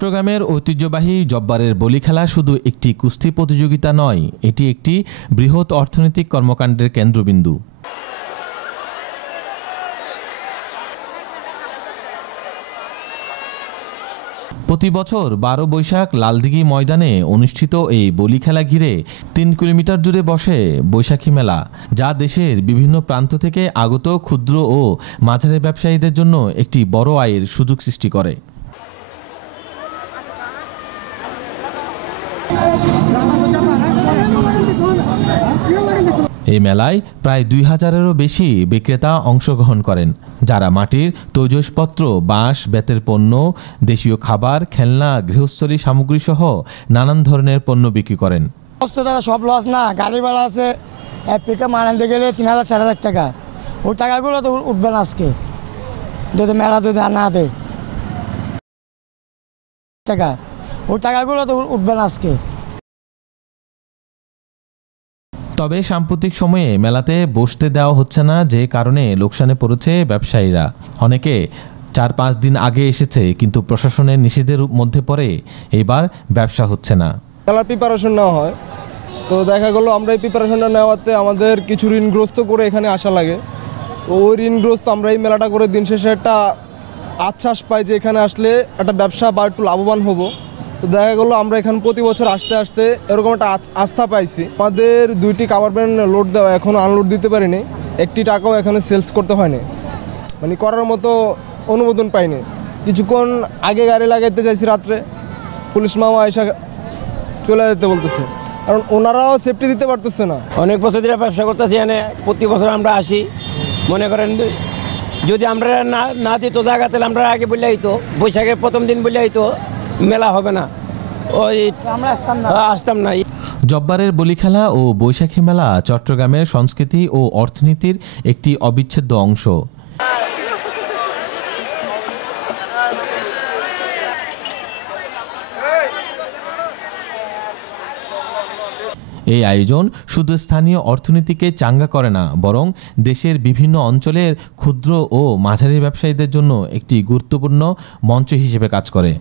চট্টগ্রামের ঐতিহ্যবাহী জব্বারের বলি খেলা শুধু একটি কুস্তি প্রতিযোগিতা নয়, এটি একটি বৃহৎ অর্থনৈতিক কর্মকাণ্ডের কেন্দ্রবিন্দু। প্রতি বছর 12 বৈশাখ লালদিঘি ময়দানে অনুষ্ঠিত এই বলি খেলা ঘিরে 3 কিলোমিটার জুড়ে বসে বৈশাখী মেলা, যা দেশের বিভিন্ন প্রান্ত থেকে আগত ক্ষুদ্র ও মাঝারি ব্যবসায়ীদের জন্য একটি বড় আয়ের সুযোগ সৃষ্টি করে। এই মেলায় প্রায় 2000-এরও বেশি বিক্রেতা অংশগ্রহণ করেন, যারা মাটির তৈজসপত্র, বাঁশ, বেতের পণ্য, দেশীয় খাবার, খেলনা, গৃহস্থলী সামগ্রী সহ নানান ধরনের পণ্য বিক্রি করেন। সব লস না, গাড়ি ভাড়া আছে, পিকআপ আনতে গেলে 3000-4000 টাকা, ওই টাকাগুলো তো উঠবে না আজকে যদি মেলা যদি না দেয় টাকা, ওই টাকাগুলো তো উঠবে না আজকে। তবে সাম্প্রতিক সময়ে মেলাতে বসতে দেওয়া হচ্ছে না, যে কারণে লোকসানে পড়েছে ব্যবসায়ীরা। অনেকে 4-5 দিন আগে এসেছে, কিন্তু প্রশাসনের নিষেধের মধ্যে পড়ে এবার ব্যবসা হচ্ছে না। মেলা প্রিপারেশন নেওয়া হয়, তো দেখা গেলো আমরা এই প্রিপারেশনটা নেওয়াতে আমাদের কিছু ঋণগ্রস্ত করে এখানে আসা লাগে। তো ওই ঋণগ্রস্ত আমরা এই মেলাটা করে দিন শেষে একটা আশ্বাস পাই যে এখানে আসলে একটা ব্যবসা বা একটু লাভবান হবো। তো দেখা গেলো আমরা এখানে প্রতি বছর আসতে আসতে এরকম একটা আস্থা পাইছি। আমাদের 2টি কাভার ভ্যান লোড দেওয়া, এখনও আনলোড দিতে পারিনি, 1টি টাকাও এখানে সেলস করতে হয়নি, মানে করার মতো অনুমোদন পাইনি। কিছুক্ষণ আগে গাড়ি লাগাইতে চাইছি, রাত্রে পুলিশ মামা এসে চলে যেতে বলতেছে, কারণ ওনারাও সেফটি দিতে পারতেছে না। অনেক বছর ধরে ব্যবসা করতেছি, এখানে প্রতি বছর আমরা আসি। মনে করেন যদি আমরা না দিত জায়গা, তাহলে আমরা আগে বললে হইতো বৈশাখের প্রথম দিন বললে হইতো মেলা হবে না, ওই আমরা আসতাম না। জব্বারের বলি খেলা ও বৈশাখী মেলা চট্টগ্রামের সংস্কৃতি ও অর্থনীতির একটি অবিচ্ছেদ্য অংশ। এই আয়োজন শুধু স্থানীয় অর্থনীতিকে চাঙ্গা করে না, বরং দেশের বিভিন্ন অঞ্চলের ক্ষুদ্র ও মাঝারি ব্যবসায়ীদের জন্য একটি গুরুত্বপূর্ণ মঞ্চ হিসেবে কাজ করে।